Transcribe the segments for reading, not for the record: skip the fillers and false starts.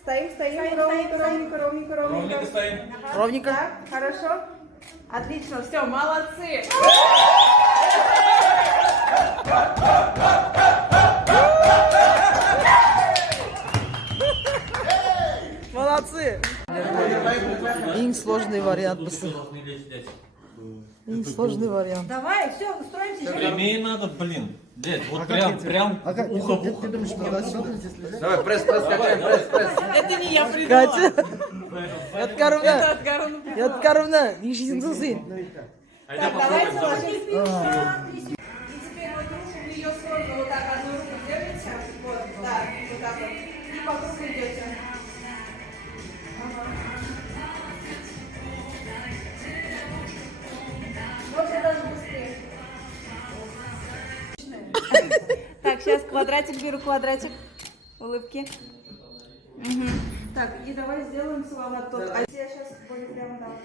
Стоим, ровненько. Ровненько стоим. Ровненько. Так, хорошо. Отлично, все, молодцы. Молодцы. Им сложный вариант. Должны лечь здесь. Им сложный вариант. Давай, все, устроимся. Прямее надо, блин. Дядь, вот прям ухо в ухо. Давай, пресс, качаем, пресс. Это не я придумала. Катя. Яткаровна. Это Гарун придумала. Яткаровна. Ишин сын. Айда Давайте попробуем. ложись. И теперь вот руку в ее сторону, вот так одну руку держите. Вот, да, вот так вот. И по кругу идете. Ага. Можно даже быстрее. Так, сейчас квадратик беру, квадратик. Улыбки. Мгм. Так, и давай сделаем слова тот. А я сейчас более прямо дам.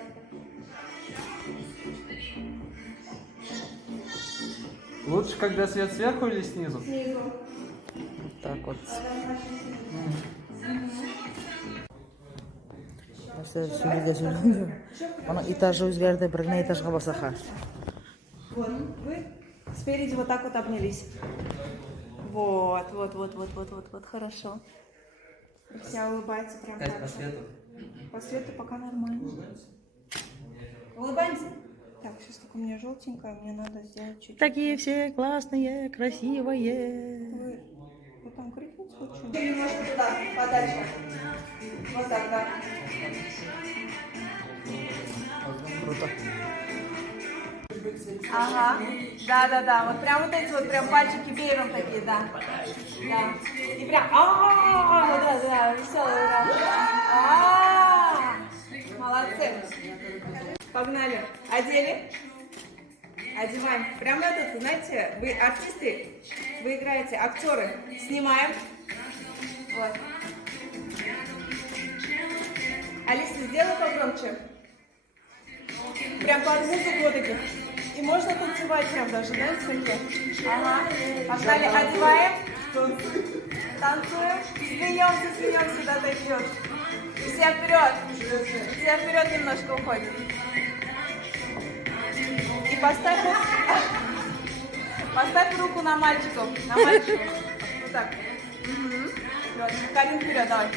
Лучше, когда свет сверху или снизу? Снизу. Так вот. Она этажы өзгерді, біріне этажға басаха. Вот, вы спереди вот так вот обнялись. Вот, хорошо. Вся улыбается прям так. По свету? По свету пока нормально. Улыбаемся? Так, сейчас только у меня желтенькая, мне надо сделать чуть-чуть. Такие все классные, красивые. Вы там крикнуть хочу? Немножко туда, подальше. Вот так, да. Круто. Ага, да, вот прям вот эти вот прям пальчики веером такие, да. Да. И прям, да, веселые, да. Молодцы. Погнали. Одели. Одеваем. Прям этот, знаете, вы артисты, вы играете, актеры. Снимаем. Вот. Алиса, сделай погромче. Прям под музыку вот этих. И можно танцевать прям даже, да, кстати? Ага. Погнали, одеваем. Танцуем. Смеемся, да, дойдет. Все вперед. Все вперед немножко уходим. И поставь руку на мальчиков. На мальчиков. Вот так. Угу. Карин, вперед, давай.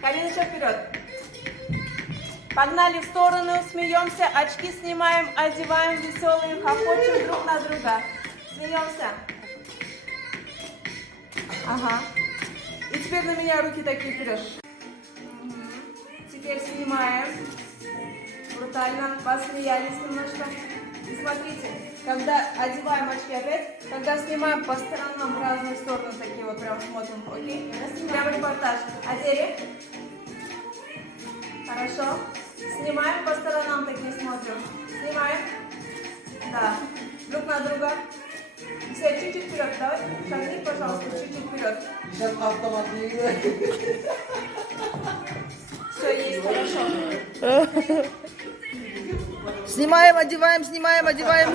Карин, еще вперед. Погнали в сторону, смеемся, очки снимаем, одеваем, веселые, хохочем друг на друга. Смеемся. Ага. И теперь на меня руки такие вперед. Теперь снимаем. Брутально. Посмеялись немножко. И смотрите, когда одеваем очки опять, когда снимаем по сторонам в разные стороны, такие вот прям смотрим, окей? Прям репортаж. Одели? Хорошо. Снимаем по сторонам, такие смотрим. Снимаем. Да. Друг на друга. Все, чуть-чуть вперед, давай. Шагни, пожалуйста, чуть-чуть вперед. Сейчас автомат не играет. Все, есть, хорошо. Снимаем, одеваем, снимаем, одеваем.